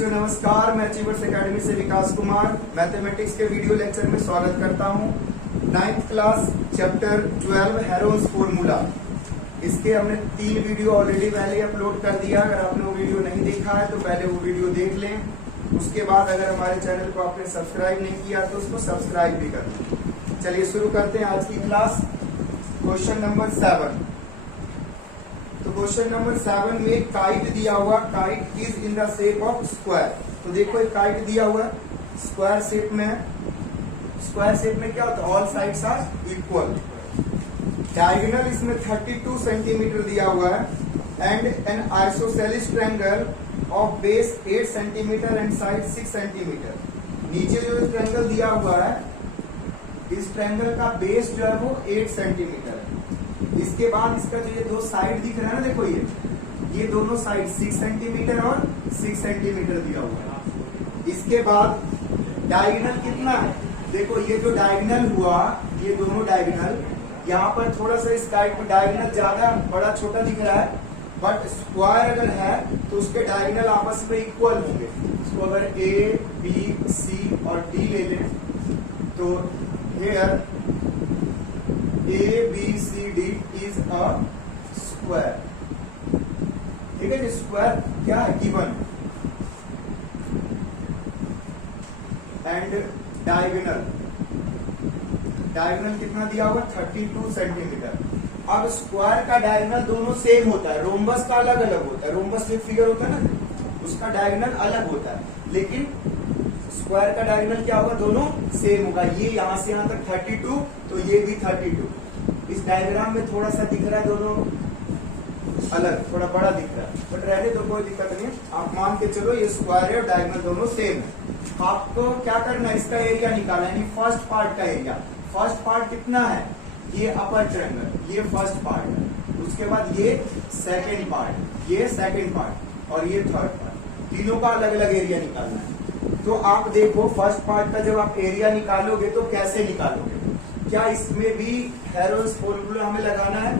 बच्चों नमस्कार, मैं अचीवर्स एकेडमी से विकास कुमार मैथमेटिक्स के वीडियो लेक्चर में स्वागत करता हूं। 9th class chapter 12 Heron's formula, इसके हमने 3 वीडियो ऑलरेडी पहले अपलोड कर दिया। अगर आपने वो वीडियो नहीं देखा है तो पहले वो वीडियो देख लें। उसके बाद अगर हमारे चैनल को आपने सब्सक्राइब नहीं किया तो उसको सब्सक्राइब भी कर लें। चलिए शुरू करते हैं आज की क्लास। Question number 7। तो क्वेश्चन नंबर 7 में काइट दिया हुआ, kite is in the shape of square. तो देखो एक काइट दिया हुआ है, स्क्वायर शेप में है। स्क्वायर शेप में क्या होता है? All sides are equal. Diagonal इसमें 32 सेंटीमीटर दिया हुआ है and an isosceles triangle of base 8 centimetre and side 6 centimetre. नीचे जो ट्रायंगल दिया हुआ है, इस ट्रायंगल का बेस जो है वो 8 सेंटीमीटर है। इसके बाद इसका जो ये दो साइड दिख रहा है ना, देखो ये दोनों साइड 6 सेंटीमीटर और 6 सेंटीमीटर दिया हुआ है। इसके बाद डायगोनल कितना है? देखो ये जो डायगोनल हुआ, ये दोनों डायगोनल, यहाँ पर थोड़ा सा इस साइड पर डायगोनल ज्यादा बड़ा छोटा दिख रहा है, बट स्क्वायर अगर है तो उसके डायगोनल आपस में इक्वल होंगे। इसको अगर ए बी सी और डी ले लें तो here A, B, C, D is a square। ठीक है, ये स्क्वायर क्या है? गिवन। एंड डायगोनल कितना दिया हुआ? 32 सेंटीमीटर। अब स्क्वायर का डायगोनल दोनों सेम होता है, रोम्बस का अलग अलग होता है। रोम्बस एक फिगर होता है ना, उसका डायगोनल अलग होता है, लेकिन स्क्वायर का डायगोनल क्या होगा? दोनों सेम होगा। ये यहां से यहां तक 32, तो ये भी 32। इस डायग्राम में थोड़ा सा दिख रहा है, दोनों अलग, थोड़ा बड़ा दिख रहा है, बट रहने तो कोई दिक्कत नहीं। आप मान के चलो ये स्क्वायर है और डायगोनल दोनों सेम है। आपको क्या करना है? इसका एरिया निकालना है, यानी फर्स्ट पार्ट का एरिया। फर्स्ट पार्ट कितना है? ये अपर ट्रायंगल, ये फर्स्ट पार्ट है। उसके बाद ये सेकेंड पार्ट, ये सेकेंड पार्ट और ये थर्ड पार्ट। तीनों का अलग अलग एरिया निकालना है। तो आप देखो फर्स्ट पार्ट का जब आप एरिया निकालोगे तो कैसे निकालोगे? क्या इसमें भी हेरोन्स फॉर्मूला हमें लगाना है?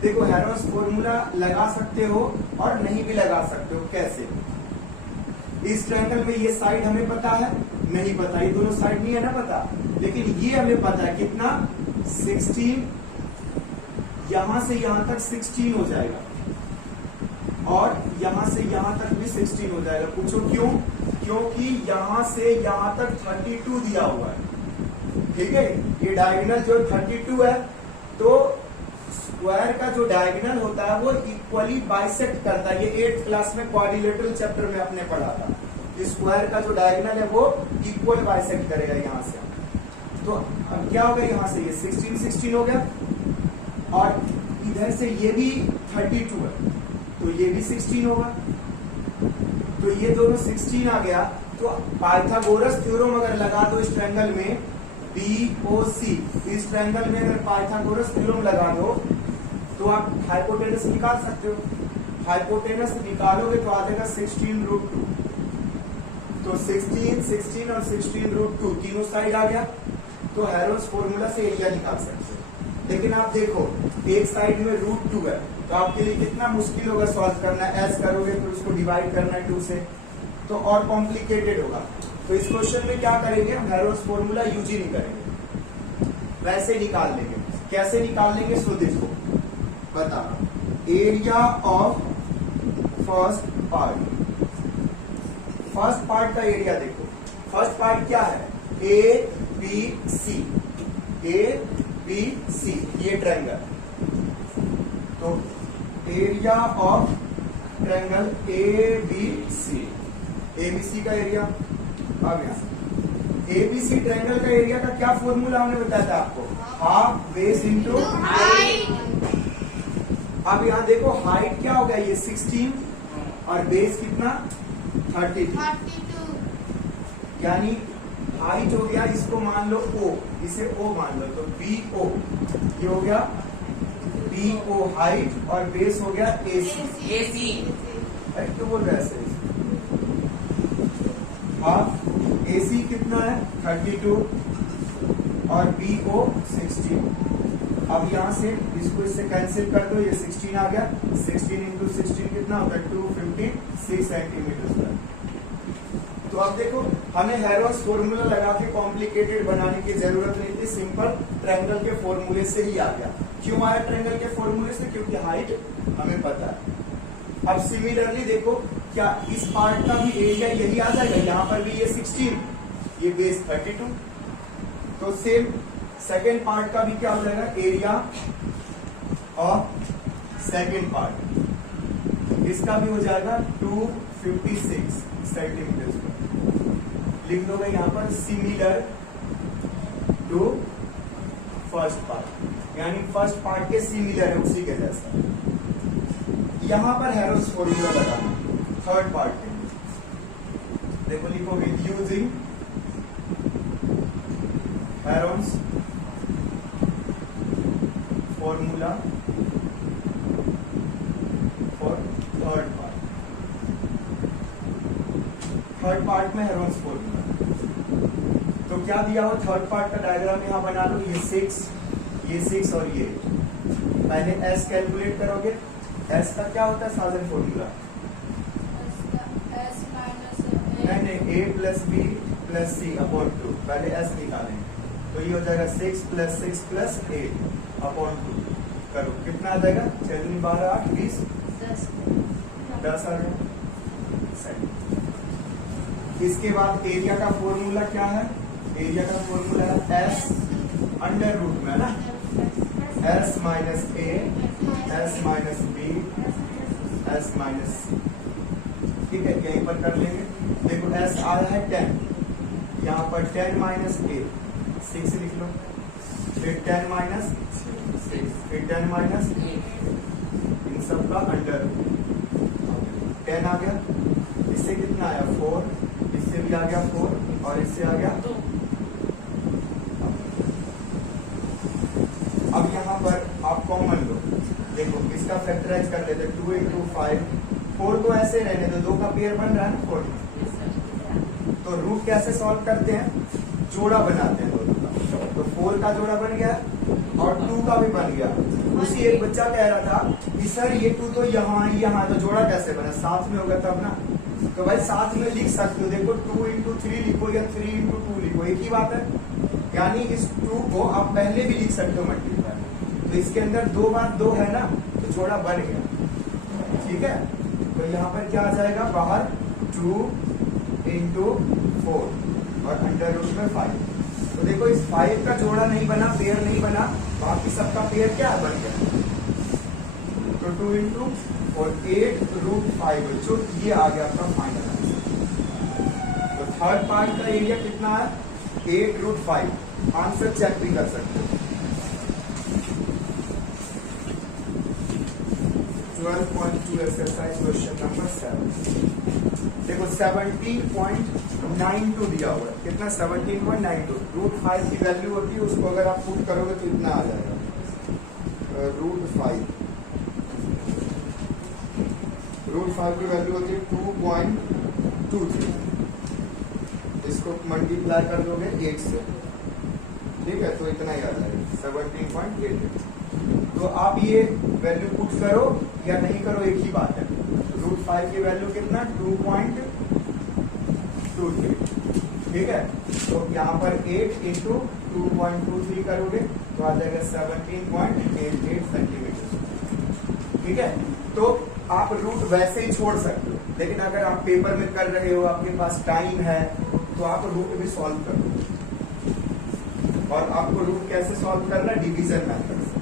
देखो हेरोन्स फॉर्मूला लगा सकते हो और नहीं भी लगा सकते हो। कैसे? इस ट्रायंगल में ये साइड हमें पता है? नहीं पता। ये दोनों साइड नहीं है ना पता, लेकिन ये हमें पता है कितना? 16। यहां से यहां तक 16 हो जाएगा और यहां से यहां तक भी 16 हो जाएगा। पूछो क्यों? क्योंकि यहां से यहां तक 32 दिया हुआ है। ठीक है, ये डायगोनल जो 32 है, तो स्क्वायर का जो डायगोनल होता है वो इक्वली बाइसेक्ट करता है। ये 8th क्लास में क्वाड्रिलेटरल चैप्टर में आपने पढ़ा था। स्क्वायर का जो डायगोनल है वो इक्वल बाइसेक्ट करेगा यहां से। तो अब क्या होगा? यहां से ये 16 हो गया और इधर से ये भी 32 है, तो ये भी 16 होगा। तो ये दोनों 16 आ गया। तो पाइथागोरस थ्योरम अगर लगा दो इस ट्रायंगल में BOC, इस ट्रायंगल में अगर पाइथागोरस थ्योरम लगा दो तो आप हाइपोटेनस निकाल सकते हो। हाइपोटेनस निकालोगे तो आ जाएगा 16√2। तो 16 और 16√2 तीनों साइड आ गया। तो हेरोन्स फॉर्मूला से एरिया निकाल सकते हो। लेकिन आप देखो एक साइड में √2 है, तो आपके लिए कितना मुश्किल होगा सॉल्व करना। एस करोगे फिर उसको डिवाइड करना है 2 से, तो और कॉम्प्लिकेटेड होगा। तो इस क्वेश्चन में क्या करेंगे? हम हेरोन्स फॉर्मूला यूज ही नहीं करेंगे, वैसे निकाल लेंगे। कैसे निकाल लेंगे? सो देखो बता, एरिया ऑफ फर्स्ट पार्ट का एरिया देखो। फर्स्ट पार्ट क्या है? ABC, ये ट्रायंगल। तो एरिया ऑफ ट्रायंगल ABC का एरिया। अब यहाँ ABC ट्रायंगल का एरिया का क्या फॉर्मूला हमने बताया था आपको? Half base into height. अब यहाँ देखो हाइट क्या हो गया? ये 16 और बेस कितना? 32। यानी हाइट हो गया, इसको मान लो O, इसे O मान लो, तो BO ये हो गया BO हाइट और बेस हो गया AC। तो बोल रहा है हाफ। AC कितना है? 32 और BO 16। अब यहाँ से इसको इससे कैंसिल कर दो, ये 16 आ गया। 16 इंटू 16 कितना होता है? 256 सेंटीमीटर स्क्वायर। तो अब देखो हमें हेरोन्स फॉर्मूला लगा के कॉम्प्लिकेटेड बनाने की जरूरत नहीं थी, सिंपल ट्रायंगल के फॉर्मूले से ही आ गया। क्यों आया ट्रायंगल के फॉर्मूले से? क्योंकि हाइट हमें पता है। अब सिमिलरली देखो क्या इस पार्ट का भी एरिया यही आ जाएगा, यहाँ पर भी ये 16, ये बेस 32, तो सेम सेकेंड पार्ट का भी क्या हो जाएगा, एरिया ऑफ सेकेंड पार्ट, इसका भी हो जाएगा 256 सेंटीमीटर स्क्वायर। लिख दो भाई यहाँ पर सिमिलर टू फर्स्ट पार्ट, यानी फर्स्ट पार्ट के सिमिलर है, उसी के जैसा। यहां पर हेरोन्स फॉर्मूला लगाना थर्ड पार्ट के, देखो लिखोगे using Heron's formula for third part. Third part में हेरोन्स फॉर्मूला, तो क्या दिया हो थर्ड पार्ट का डायग्राम यहां बना लो, ये 6 और ये 8। पहले एस कैलकुलेट करोगे, एस का क्या होता है साजन फॉर्मूला? नहीं, a plus B plus C upon 2, पहले एस निकालेंगे, तो ये हो जाएगा 6 प्लस 6 प्लस 8 अपॉन 2। करो कितना आ जाएगा, 6 दूनी 12 8 20 10 आ गया। इसके बाद एरिया का फॉर्मूला क्या है, एरिया का फॉर्मूला है एस अंडर रूट में, है ना, S minus A S minus B S minus C. ठीक है, यहीं पर कर लेंगे। देखो एस आया है 10, यहाँ पर 10 माइनस ए 6 लिख लो, फिर 10 माइनस 6, फिर 10 माइनस, इन सब का अंडर 10 आ गया। इससे कितना आया 4, इससे भी आ गया 4 और इससे आ गया 2। अब यहाँ पर आप कॉमन लो, देखो इसका फैक्टराइज कर लेते 2 into 5, 4 को ऐसे रहने दो, 2 का पेयर बन रहा है ना 4 में। तो रूट कैसे सॉल्व करते हैं, जोड़ा बनाते हैं दोनों का, तो 4 का जोड़ा बन गया और 2 का भी बन गया। उसी एक बच्चा कह रहा था कि सर ये 2 तो यहाँ तो जोड़ा कैसे बना, साथ में होगा तब ना। तो भाई साथ में लिख सकते हो, देखो 2 into 3 लिखो या 3 into 2 लिखो, एक ही बात है। यानी इस 2 को आप पहले भी लिख सकते हो मल्टीप्लाई, तो इसके अंदर 2 बार 2 है ना, तो जोड़ा बन गया। ठीक है, तो यहाँ पर क्या आ जाएगा बाहर 2 into 4 और अंडर रूट में 5। तो देखो इस 5 का जोड़ा नहीं बना, पेयर नहीं बना, बाकी सबका पेयर क्या बन गया, तो 2 into 4 8 रूट 5, जो ये आ गया आपका फाइनल आंसर। तो थर्ड पार्ट का एरिया कितना है 8 रूट 5। आंसर चेक भी कर सकते हो। 12.2 एक्सरसाइज क्वेश्चन नंबर 7। देखो 17.92 दिया हुआ है, कितना 17.92, रूट 5 की वैल्यू होती है, उसको अगर आप पुट करोगे तो इतना आ जाएगा रूट 5 की वैल्यू होती है 2.23, इसको मल्टीप्लाई कर दोगे 8 से, ठीक है, तो इतना ही आ जाएगा 17.88। तो आप ये वैल्यू पुट करो या नहीं करो एक ही बात है। रूट 5 की वैल्यू कितना 2.23, ठीक है, तो यहाँ पर 8 into 2.23 करोगे तो आ जाएगा 17.88 सेंटीमीटर। ठीक है, तो आप रूट वैसे ही छोड़ सकते हो, लेकिन अगर आप पेपर में कर रहे हो, आपके पास टाइम है, तो आप रूट भी सॉल्व करो। और आपको रूट कैसे सॉल्व करना है, डिवीजन मेथड से।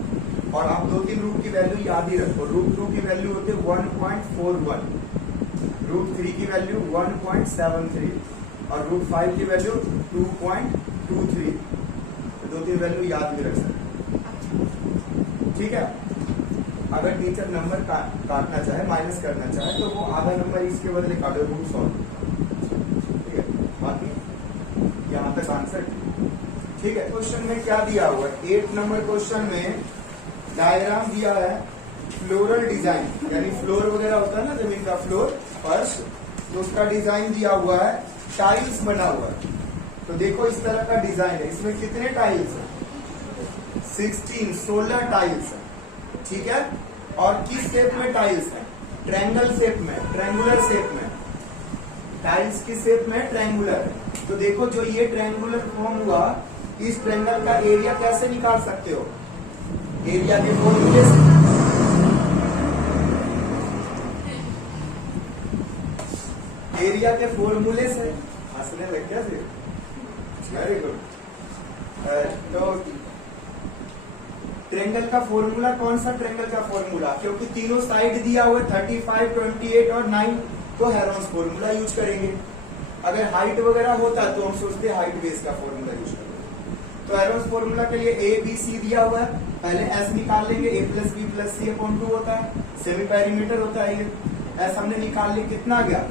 और आप 2-3 रूट की वैल्यू याद ही रखो। रूट 2 की वैल्यू होती है 1.41, रूट 3 की वैल्यू 1.73 और रूट 5 की वैल्यू 2.23। 2-3 वैल्यू याद भी रख सकते, ठीक है। अगर टीचर नंबर काटना चाहे, माइनस करना चाहे, तो वो आधा नंबर इसके बदले काटो, रूट सॉल्व, ठीक है। बाकी यहाँ तक आंसर ठीक है। क्वेश्चन में क्या दिया हुआ है, 8 नंबर क्वेश्चन में डायग्राम दिया है फ्लोरल डिजाइन, यानी फ्लोर वगैरह होता है ना, जमीन का फ्लोर, फर्श, तो उसका डिजाइन दिया हुआ है, टाइल्स बना हुआ है। तो देखो इस तरह का डिजाइन है, इसमें कितने टाइल्स हैं 16 टाइल्स है, ठीक है। और किस शेप में टाइल्स है, ट्रायंगल शेप में, ट्रायंगुलर शेप में। टाइल्स की शेप में ट्रायंगुलर है। तो देखो जो ये ट्रायंगुलर फॉर्म हुआ, इस ट्रायंगल का एरिया कैसे निकाल सकते हो? एरिया के फॉर्मूले से। एरिया के फॉर्मूले से हंसने लग गया फिर, वेरी गुड। तो ट्रायंगल का फॉर्मूला कौन सा? ट्रायंगल का फॉर्मूला, क्योंकि तीनों साइड दिया हुआ 35, 28 और 9, तो हेरोन्स फॉर्मूला यूज करेंगे। अगर हाइट वगैरह होता तो हम सोचते हाइट बेस का फॉर्मूला यूज करेंगे। तो हेरोन्स फॉर्मूला के लिए ए बी सी दिया हुआ है, पहले एस निकाल लेंगे, ए plus B plus C upon 2 होता है, सेमी पेरीमीटर होता है ये। एस हमने निकाल लिया, कितना आ गया?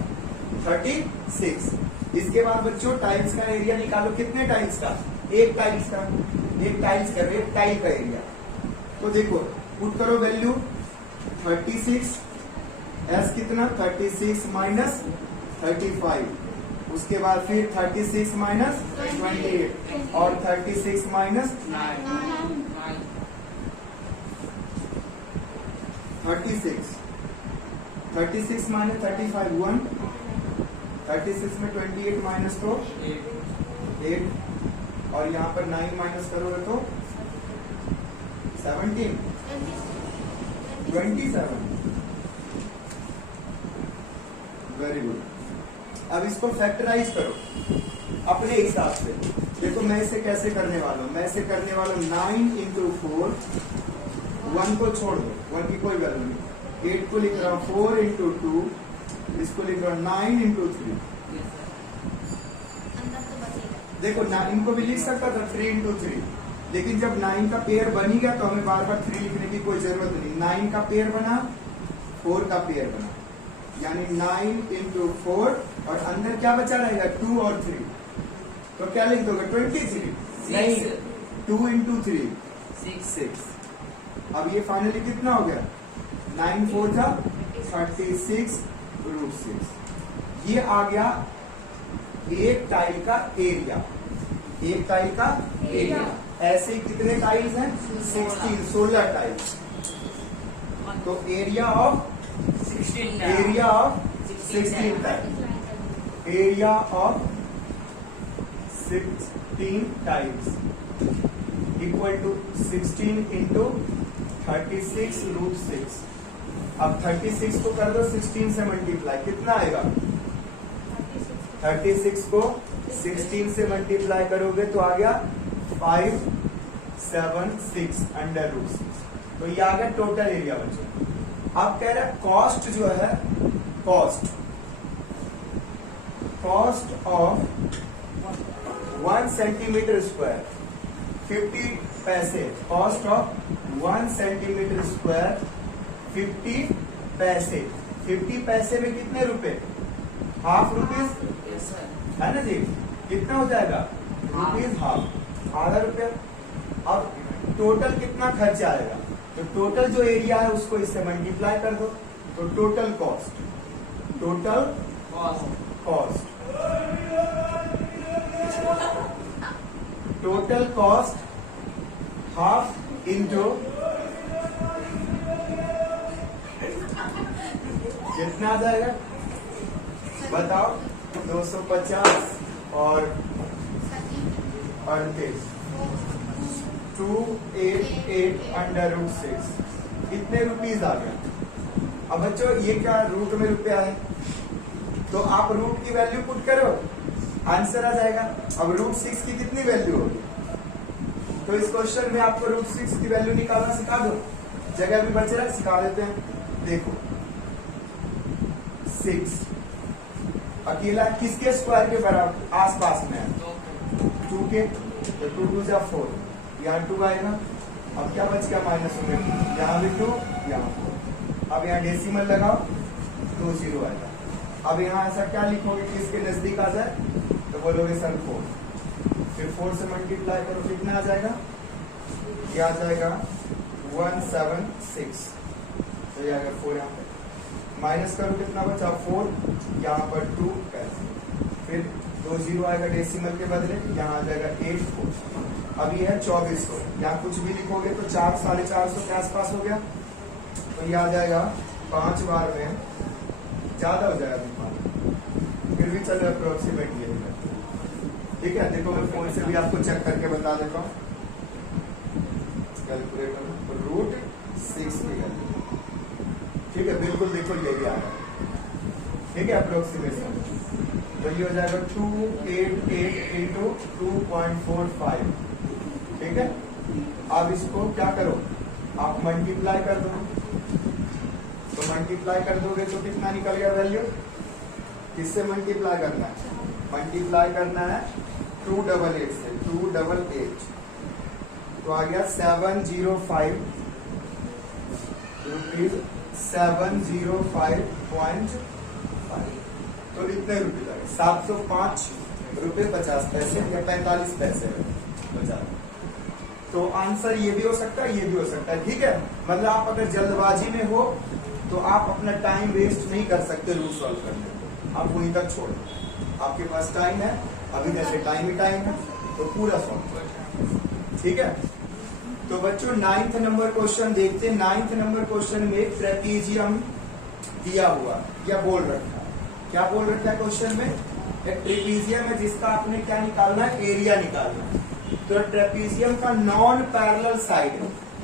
36। इसके बाद बच्चों टाइल्स का एरिया निकालो, कितने टाइल्स का? एक टाइल्स का, एक टाइल्स का, एक टाइल का एरिया। तो देखो पुट करो वैल्यू 36, एस कितना? 36 माइनस 35, उसके बाद फिर 36 माइनस 28 और 36 माइनस 36, 36 माइनस 35 1, 36 में 28 माइनस तो 8, और यहाँ पर 9 माइनस करोगे तो 17, 27। Very good. अब इसको फैक्टराइज करो अपने हिसाब से। देखो मैं इसे कैसे करने वाला हूं, मैं इसे करने वाला हूं 9 इंटू 4, 1 को छोड़ दो, 1 की कोई वैल्यू नहीं, 8 को लिख रहा हूं 4 इंटू 2, इसको लिख रहा हूं 9 इंटू 3। देखो ना, इनको भी लिख सकता था 3 इंटू 3, लेकिन जब 9 का पेयर बन ही गया तो हमें बार बार 3 लिखने की कोई जरूरत नहीं। 9 का पेयर बना, 4 का पेयर बना, यानी 9 इंटू 4, और अंदर क्या बचा रहेगा? 2 और 3, तो क्या लिख दोगे? 23। नहीं, 2 इंटू 3 6। अब ये फाइनली कितना हो गया? 9 4 था 36 रूट 6। ये आ गया एक टाइल का एरिया, एक टाइल का एरिया। ऐसे कितने टाइल्स हैं? 16 टाइल्स। तो area of 16 tiles, area of 16 tiles equal to 16 into 36 root 6। अब 36 को कर दो 16 से मल्टीप्लाई, कितना आएगा? 36 को 16 से मल्टीप्लाई करोगे तो आ गया 576 अंडर रूट 6। तो ये आ गया टोटल एरिया बच्चों। अब कह रहा है कॉस्ट जो है, कॉस्ट ऑफ 1 सेंटीमीटर स्क्वायर 50 पैसे, कॉस्ट ऑफ 1 सेंटीमीटर स्क्वायर 50 पैसे। 50 पैसे में कितने रुपए? हाफ रुपीज है ना जी? कितना हो जाएगा? रुपीज हाफ, आधा रुपया। अब टोटल कितना खर्चा आएगा? तो टोटल जो एरिया है उसको इससे मल्टीप्लाई कर दो, तो total cost total cost half into कितना आ जाएगा बताओ? 250 और 38, 288 अंडर रूट 6। कितने रुपीज आ गया? अब बच्चों ये क्या रूट में रुपया है, तो आप रूट की वैल्यू पुट करो, आंसर आ जाएगा। अब रूट 6 की कितनी वैल्यू होगी? तो इस क्वेश्चन में आपको रूट 6 की वैल्यू निकालना सिखा दो, जगह भी बच रहा है, सिखा देते हैं। देखो 6 अकेला किसके स्क्वायर के बराबर आसपास में है? 2 के, तो 2 2 जा 4, यहाँ 2 आएगा। अब क्या बच गया? माइनस हो गया, यहाँ भी 2, यहाँ 4। अब यहाँ डेसिमल लगाओ, 2 0 आएगा। अब यहाँ ऐसा क्या लिखोगे कि इसके नजदीक आ जाए? तो बोलोगे सर 4, फिर 4 से मल्टीप्लाई करो, कितना आ जाएगा? ये आ जाएगा 176। तो ये आएगा 4, यहाँ पे माइनस करो, कितना बचा? 4, यहाँ पर 2 पैसे, फिर 2 0 आएगा डेसिमल के बदले, यहाँ आ जाएगा 8 4। अब ये है 2400, यहाँ कुछ भी लिखोगे तो 4 450 के आसपास हो गया। तो ये आ जाएगा 5 बार में ज्यादा हो जाएगा, फिर भी चलो अप्रोक्सीमेट ये है। ठीक है, देखो मैं फोन से भी आपको चेक करके बता देता हूँ। कैलकुलेटर √6 फिगर, ठीक है, बिल्कुल देखो ये भी आ रहा है। ठीक है, अप्रोक्सीमेशन तो ये हो जाएगा 288 इंटू 2.45। ठीक है, अब इसको क्या करो, आप मल्टीप्लाई कर दो। तो मल्टीप्लाई कर दोगे तो कितना निकल गया वैल्यू? किससे मल्टीप्लाई करना है? मल्टीप्लाई करना है 288 से, 288 तो आ गया 705 रुपीज, 705.5। तो इतने रुपए लगे, 705 रुपए 50 पैसे या 45 पैसे बचा। तो आंसर ये भी हो सकता है, ये भी हो सकता है। ठीक है, मतलब आप अगर जल्दबाजी में हो तो आप अपना टाइम वेस्ट नहीं कर सकते रूल सॉल्व करने को, आप वहीं तक छोड़ दो। आपके पास टाइम है, अभी जैसे टाइम ही टाइम है, तो पूरा सॉल्व करें। ठीक है, तो बच्चों 9th नंबर क्वेश्चन देखते हैं। 9th नंबर क्वेश्चन में ट्रेपीजियम दिया हुआ या बोल रखा है, क्या बोल रखा है क्वेश्चन में? एक ट्रेपीजियम है जिसका आपने क्या निकालना है? एरिया निकालना है। तो ट्रेपीजियम का नॉन पैरेलल साइड,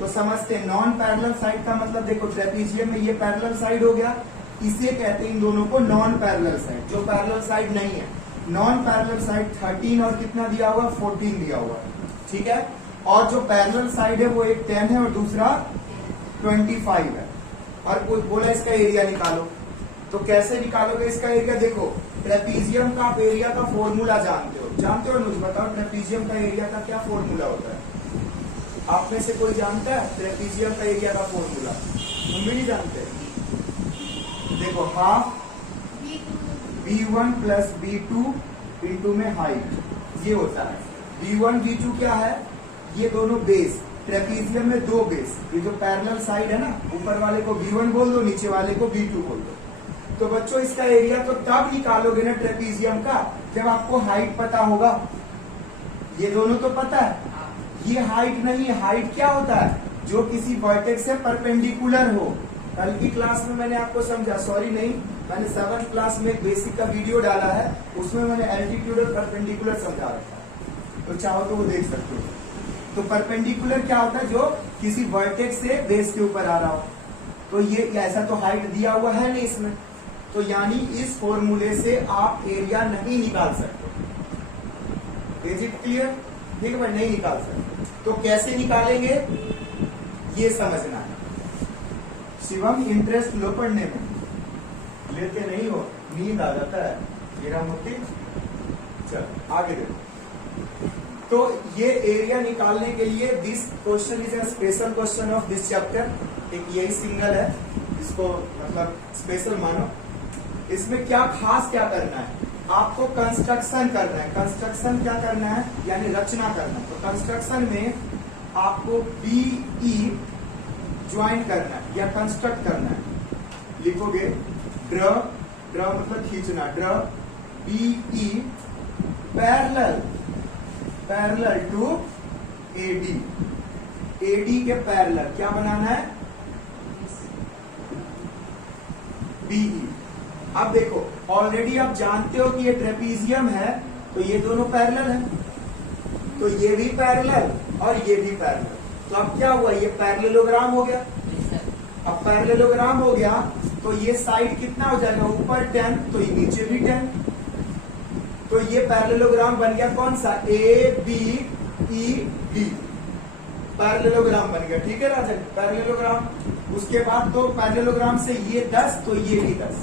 तो समझते हैं नॉन पैरेलल साइड का मतलब, देखो ट्रेपीजियम में ये पैरेलल साइड हो गया, इसे कहते हैं इन दोनों को नॉन पैरेलल साइड। जो पैरेलल साइड नहीं है, नॉन पैरेलल साइड 13 और कितना दिया हुआ? 14 दिया हुआ है। ठीक है, और जो पैरेलल साइड है वो एक 10 है और दूसरा 25 है। और कोई बोला इसका एरिया निकालो, तो कैसे निकालोगे इसका एरिया? देखो ट्रेपीजियम का आप एरिया का फॉर्मूला जानते हो मुझे बताओ, ट्रेपीजियम का एरिया का क्या फॉर्मूला होता है? आप में से कोई जानता है ट्रेपीजियम का एरिया का फॉर्मूला? हम भी नहीं जानते। देखो half B1 plus B2 into में हाइट ये होता है। B1 B2 क्या है? ये दोनों बेस, ट्रेपीजियम में दो बेस, ये जो पैरेलल साइड है ना, ऊपर वाले को B1 बोल दो, नीचे वाले को B2 बोल दो। तो बच्चों इसका एरिया तो तब निकालोगे ना ट्रेपीजियम का, जब आपको हाइट पता होगा। ये दोनों तो पता है, ये हाइट नहीं है। हाइट क्या होता है? जो किसी वर्टेक्स से परपेंडिकुलर हो। कल की क्लास में मैंने आपको समझा, सॉरी नहीं, मैंने 7th क्लास में एक बेसिक का वीडियो डाला है, उसमें मैंने एल्टीट्यूड और परपेंडिकुलर समझा रखा है, तो चाहो तो वो देख सकते हो। तो परपेंडिकुलर क्या होता है? जो किसी वर्टेक्स से बेस के ऊपर आ रहा हो। तो ये ऐसा तो हाइट दिया हुआ है नहीं इसमें, तो यानी इस फॉर्मूले से आप एरिया नहीं निकाल सकते। Is it clear? ठीक है, नहीं निकाल सकते। तो कैसे निकालेंगे ये समझना है। शिवम इंटरेस्ट लो पढ़ने में, लेते नहीं हो, नींद आ जाता है मेरा मोती। चल आगे देखो। तो ये एरिया निकालने के लिए this question is a special question of this chapter. एक यही सिंगल है, इसको मतलब स्पेशल मानो। इसमें क्या खास क्या करना है? आपको कंस्ट्रक्शन करना है। कंस्ट्रक्शन क्या करना है? यानी रचना करना है। तो कंस्ट्रक्शन में आपको BE ज्वाइन करना है या कंस्ट्रक्ट करना है। लिखोगे ड्र मतलब खींचना, draw BE parallel to AD। AD के पैरेलल क्या बनाना है? BE। अब देखो ऑलरेडी आप जानते हो कि ये ट्रेपीजियम है, तो ये दोनों पैरेलल है, तो ये भी पैरेलल और ये भी पैरेलल। तो अब क्या हुआ? ये पैरेललोग्राम हो गया। अब पैरेललोग्राम हो गया तो ये साइड कितना हो जाएगा? ऊपर 10, तो ये नीचे भी 10। तो ये पैरेललोग्राम बन गया कौन सा? ABED पैरेललोग्राम बन गया। ठीक है राजन, पैरेललोग्राम। उसके बाद तो पैरेललोग्राम से ये 10, तो ये भी 10।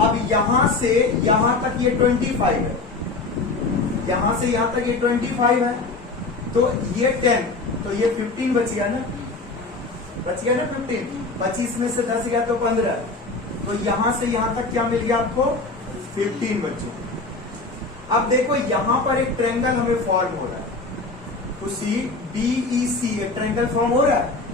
अब यहां से यहां तक ये 25 है, यहां से यहां तक ये 25 है, तो ये 10, तो ये 15 बच गया ना? 15। 25 में से 10 गया तो 15, तो यहां से यहां तक क्या मिल गया आपको? 15 बच्चों। अब देखो यहां पर एक ट्रायंगल हमें फॉर्म हो रहा है, तो CDEC एक ट्रायंगल फॉर्म हो रहा है।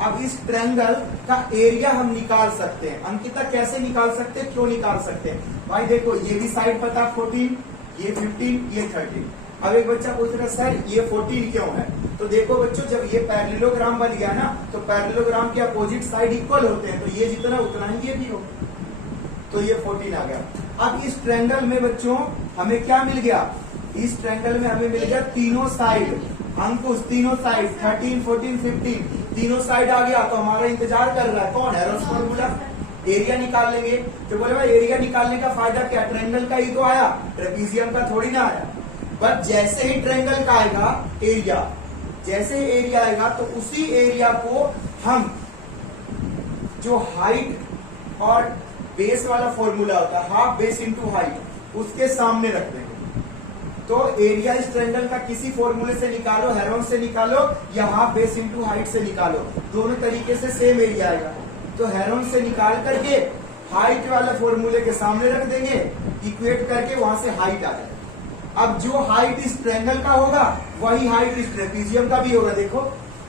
अब इस ट्रायंगल का एरिया हम निकाल सकते हैं। अंकिता कैसे निकाल सकते हैं, क्यों निकाल सकते हैं? भाई देखो ये भी साइड पता 14, ये 15, ये 13। अब एक बच्चा पूछ रहा है सर ये 14 क्यों है? तो देखो बच्चों, जब ये पैरेललोग्राम बन गया ना, तो पैरेललोग्राम के अपोजिट साइड इक्वल होते हैं, तो ये जितना उतना ही ये भी हो। तो ये 14 आ गया। अब इस ट्रायंगल में बच्चों हमें क्या मिल गया, इस ट्रायंगल में हमें मिल गया तीनों साइड, अंकुश तीनों साइड 13, 14, 15 तीनों साइड आ गया। तो हमारा इंतजार कर रहा है कौन, हेरोन्स फॉर्मूला। एरिया निकाल लेंगे। तो बोले भाई एरिया निकालने का फायदा क्या, ट्रायंगल का ही तो आया, ट्रेपीजियम का थोड़ी ना आया। बट जैसे ही ट्रायंगल का आएगा एरिया, जैसे ही एरिया आएगा तो उसी एरिया को हम जो हाइट और बेस वाला फॉर्मूला होता है, हाफ बेस इंटू हाइट, उसके सामने रख देंगे। तो एरिया इस ट्रायंगल का किसी फॉर्मूले से निकालो, हेरोन्स से निकालो या हाफ बेस इंटू हाइट से निकालो, दोनों तरीके से सेम एरिया आएगा। तो हेरोन्स से निकाल करके हाइट वाले फॉर्मूले के सामने रख देंगे, इक्वेट करके वहां से हाइट आ जाएगा। अब जो हाइट इस ट्रायंगल का होगा वही हाइट इस ट्रेपीजियम का भी होगा। देखो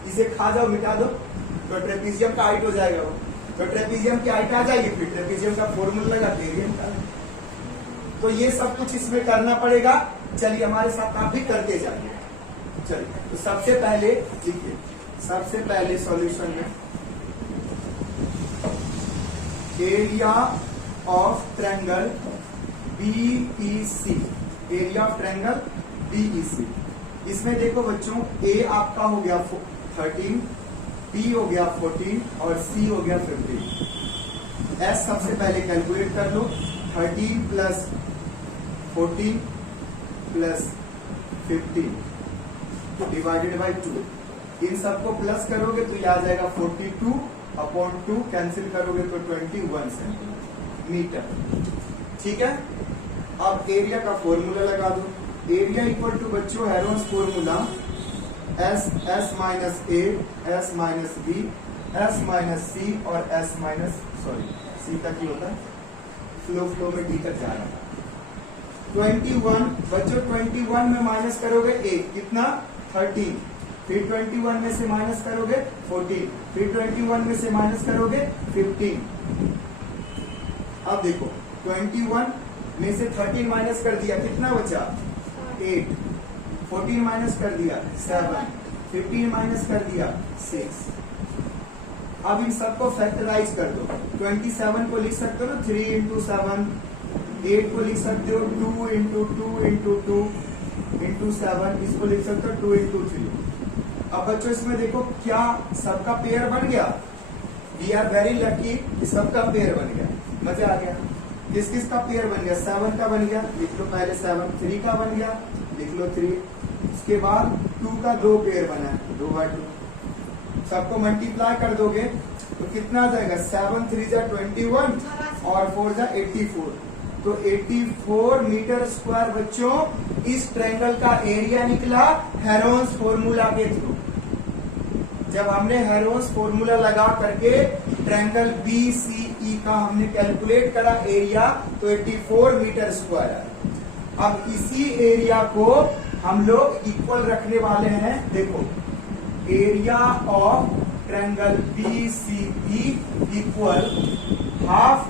इसे खा जाओ, मिटा दो, तो ट्रेपीजियम का हाइट हो जाएगा वो। तो ट्रेपीजियम की हाइट आ जाएगी, फिर ट्रेपीजियम का फॉर्मूला लगा के एरिया निकालेंगे। तो ये सब कुछ इसमें करना पड़ेगा। चलिए हमारे साथ आप भी करते जाइए। चलिए तो सबसे पहले देखिए, सबसे पहले सॉल्यूशन में area of triangle BEC, area of triangle BEC. इसमें देखो बच्चों ए आपका हो गया 13, बी हो गया 14 और सी हो गया 15। एस सबसे पहले कैलकुलेट कर लो, 13 प्लस 14 प्लस 15 डिवाइडेड बाई 2। इन सबको प्लस करोगे तो ये आ जाएगा 42/2, कैंसिल करोगे तो 21 सेंटीमीटर। ठीक है, अब एरिया का फॉर्मूला लगा दो। एरिया इक्वल टू बच्चों Heron's formula S minus A, S minus B, S minus C और सी तक ही होता है, फ्लो में डी तक जा रहा है। 21 बच्चों, 21 में माइनस करोगे 1, कितना 13, फिर 21 में से माइनस करोगे 14, फिर 21 में से माइनस करोगे 15। अब देखो 21 में से 13 माइनस कर दिया, कितना बचा 8, 14 माइनस कर दिया 7, 15 माइनस कर दिया 6। अब इन सबको फैक्टराइज कर दो। 27 को लिख सकते हो ना 3 इंटू 7, 8 को लिख सकते हो 2 इंटू 2 इंटू 2 इंटू 7, इसको लिख सकते हो 2 इंटू 3। अब बच्चों इसमें देखो क्या सबका पेयर बन गया, वी आर वेरी लकी, सबका पेयर बन गया, मजा आ गया। किस किस का पेयर बन गया, 7 का बन गया, लिख लो पहले 7, 3 का बन गया, लिख लो 3, उसके बाद 2 का 2 पेयर बना है, 2/2। सबको मल्टीप्लाई कर दोगे तो कितना आ जाएगा, 7 3 जा 21 और 4 जा 84। तो 84 मीटर स्क्वायर बच्चों इस ट्रायंगल का एरिया निकला हेरोन्स फॉर्मूला के थ्रू। जब हमने हेरोन्स फॉर्मूला लगा करके ट्रायंगल बीसीई का हमने कैलकुलेट करा एरिया, तो 84 मीटर स्क्वायर है। अब इसी एरिया को हम लोग इक्वल रखने वाले हैं। देखो area of triangle BCE equal half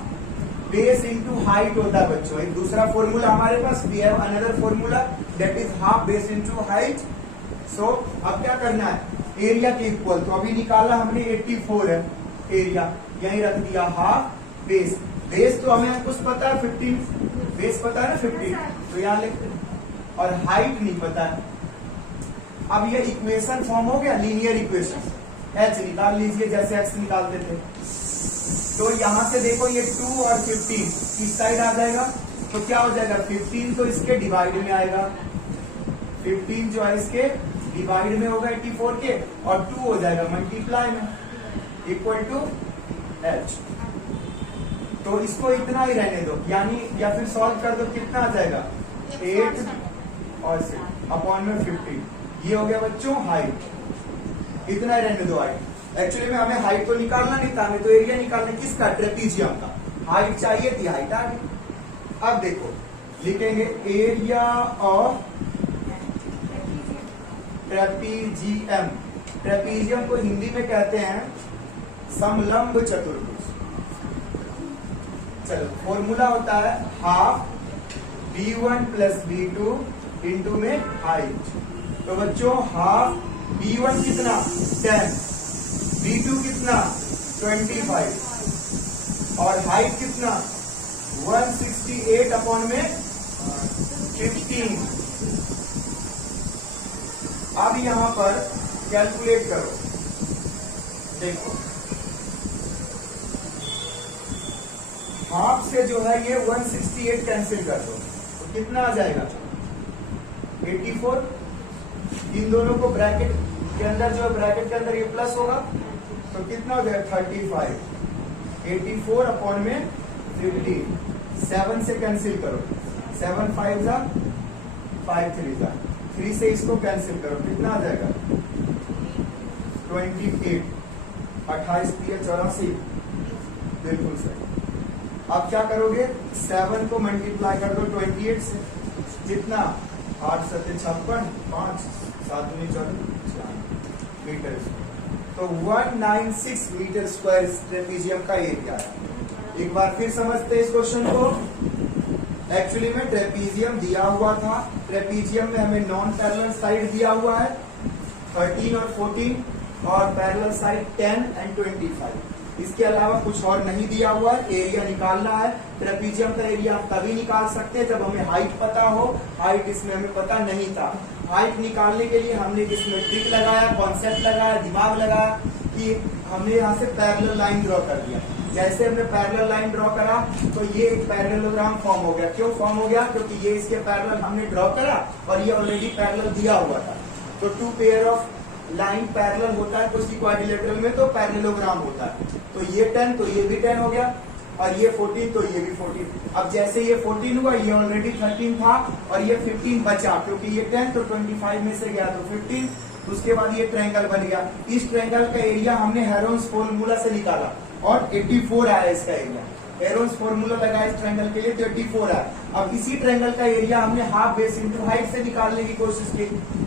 base into height होता है बच्चों। एक दूसरा फॉर्मूला हमारे पास, we have another formula that is half base into height. So अब क्या करना है, एरिया के इक्वल, तो अभी निकाला हमने 84 है एरिया, यही रख दिया हाफ बेस। बेस तो हमें कुछ पता है 15, बेस पता है ना 15, तो यहाँ लिखते हैं, और हाइट नहीं पता है। अब ये इक्वेशन फॉर्म हो गया, लीनियर इक्वेशन। एच निकाल लीजिए जैसे एक्स निकालते थे। तो यहां से देखो ये 2 और 15 इस साइड आ जाएगा, तो क्या हो जाएगा 15 तो इसके डिवाइड में आएगा, 15 जो है इसके डिवाइड में होगा 84 के, और 2 हो जाएगा मल्टीप्लाई में, इक्वल टू एच। तो इसको इतना ही रहने दो, यानी या फिर सॉल्व कर दो, कितना आ जाएगा 8 और 6 अपॉन में 15। ये हो गया बच्चों हाइट, इतना ही रहने दो हाइट। एक्चुअली में हमें हाइट तो निकालना नहीं था, हमें तो एरिया निकालना, किसका, ट्रेपीजियम का। हाइट चाहिए थी, हाइट आ गई। अब देखो लिखेंगे एरिया ऑफ ट्रेपीजियम। ट्रेपीजियम को हिंदी में कहते हैं समलंब चतुर्भुज। चलो फॉर्मूला होता है half b1 plus b2 into में हाइट। तो बच्चों हाफ b1 कितना 10, b2 कितना 25 और हाइट कितना 168 अपॉन में 15। अब यहां पर कैलकुलेट करो, देखो हाफ से जो है ये 168 कैंसिल कर दो तो कितना आ जाएगा 84। इन दोनों को ब्रैकेट के अंदर जो है ब्रैकेट के अंदर ये प्लस होगा तो कितना हो जाएगा 35। 84 अपॉन में 50, 7 से कैंसिल करो, 7 5 जा 5 3 जा, 3 से इसको कैंसिल करो कितना आ जाएगा 28। 28 3 84, बिल्कुल सही। अब क्या करोगे 7 को मल्टीप्लाई कर दो 28 से, कितना 8 7 56, 5 7 9 14 मीटर, तो 196 मीटर स्क्वायर ट्रेपीजियम का एरिया है। एक बार फिर समझते हैं इस क्वेश्चन को। एक्चुअली में ट्रेपीजियम दिया हुआ था, ट्रेपीजियम में हमें नॉन पैरेलल साइड दिया हुआ है 13 और 14 और पैरेलल साइड 10 एंड 25। इसके अलावा कुछ और नहीं दिया हुआ है। एरिया निकालना है। ट्रेपीजियम का एरिया हम तभी निकाल सकते हैं जब हमें हाइट पता हो। हाइट इसमें हमें पता नहीं था। हाइट निकालने के लिए हमने इसमें ट्रिक लगाया, कॉन्सेप्ट लगाया, दिमाग लगाया कि हमने यहाँ से पैरेलल लाइन ड्रॉ कर दिया। जैसे हमने पैरेलल लाइन ड्रॉ करा तो ये एक पैरेललोग्राम फॉर्म हो गया। क्यों फॉर्म हो गया? क्योंकि ये इसके पैरेलल हमने ड्रॉ करा और ये ऑलरेडी पैरेलल दिया हुआ था। तो two pair of line parallel होता है तो उसकी क्वाड्रिलेटरल में तो पैरेललोग्राम होता है। तो ये 10 तो ये भी 10 हो गया और ये 14 तो ये भी 14। अब जैसे ये 14 हुआ, ये ऑलरेडी 13 था और ये 15 बचा क्योंकि ये 10 तो 25 में से गया तो 15। उसके बाद ये ट्रायंगल बन गया। इस ट्रायंगल का एरिया हमने हेरोन्स फॉर्मूला से निकाला और 84 आया इसका एरिया। हेरोन्स फॉर्मूला लगा इस ट्रायंगल के लिए तो 84 आया। अब इसी ट्रायंगल का एरिया हमने हाफ बेस इंटू हाइट से निकालने की कोशिश की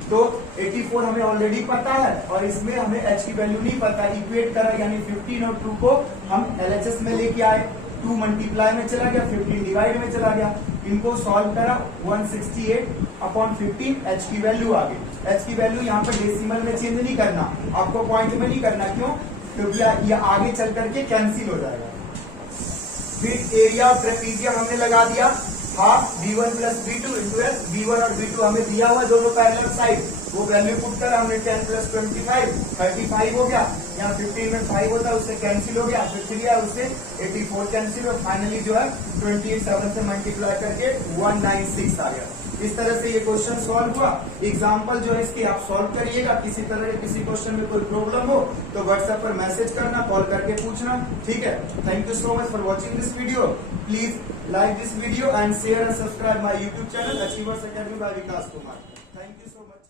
तो 84 हमें ऑलरेडी पता है और इसमें हमें h की वैल्यू नहीं पता। इक्वेट करा यानी 15 और 2 को हम LHS में लेके आए। 2 मल्टीप्लाई में चला गया, 15 डिवाइड में चला गया। इनको सॉल्व करा 168 अपॉन 15 h की वैल्यू आ गई। h की वैल्यू यहाँ पर डेसिमल में चेंज नहीं करना, आपको पॉइंट में नहीं करना। क्यों? क्योंकि ये आगे चल करके कैंसिल हो जाएगा। फिर एरिया ऑफ ट्रेपीजियम हमने लगा दिया half b1 plus b2 into S. b1 और b2 हमें दिया हुआ दोनों पैरेलल साइड, वो वैल्यू पुट कर हमने 10 प्लस 25 35 हो गया। यहाँ 15 में 5 होता है उससे कैंसिल हो गया, फिर 3 है उससे 84 कैंसिल और फाइनली जो है 28 7 से मल्टीप्लाई करके 196 आ गया। इस तरह से ये क्वेश्चन सॉल्व हुआ। एग्जाम्पल जो है इसकी आप सॉल्व करिएगा। किसी तरह के किसी क्वेश्चन में कोई प्रॉब्लम हो तो व्हाट्सएप पर मैसेज करना, कॉल करके पूछना। ठीक है, thank you so much for watching this video. Please like this video and share and subscribe my YouTube channel Achievers Academy by Vikas Kumar. Thank you so much.